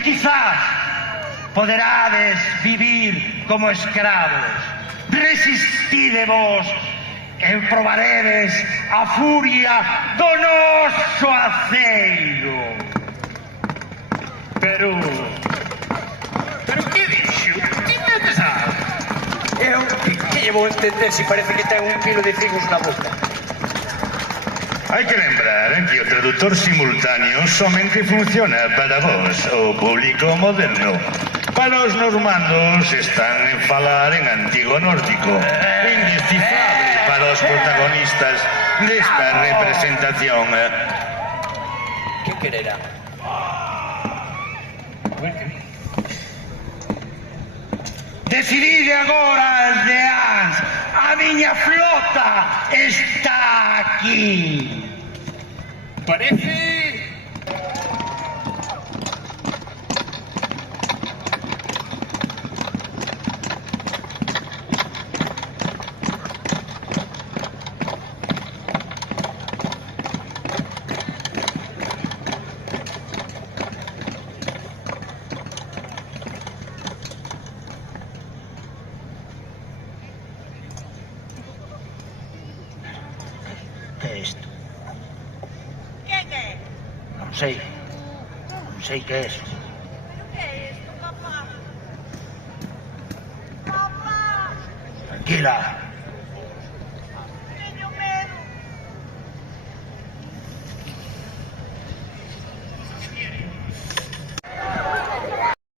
E quizás poderades vivir como escravos. Resistidevos e probaredes a furia do noso aceiro. Pero que dixo? Ti metes algo? Eu que lle vou entender se parece que ten un kilo de figos na boca. Hai que lembrar que o traductor simultáneo somente funciona para vos, o público moderno. Para os normandos están en falar en antigo nórdico, indescifrable para os protagonistas desta representación. Que quererá? Decidide agora, aldeáns, a miña flota está aquí. Parece... Que é isto? Quen é? Non sei. Non sei que é isto. Que é isto, papá? Papá! Tranquila.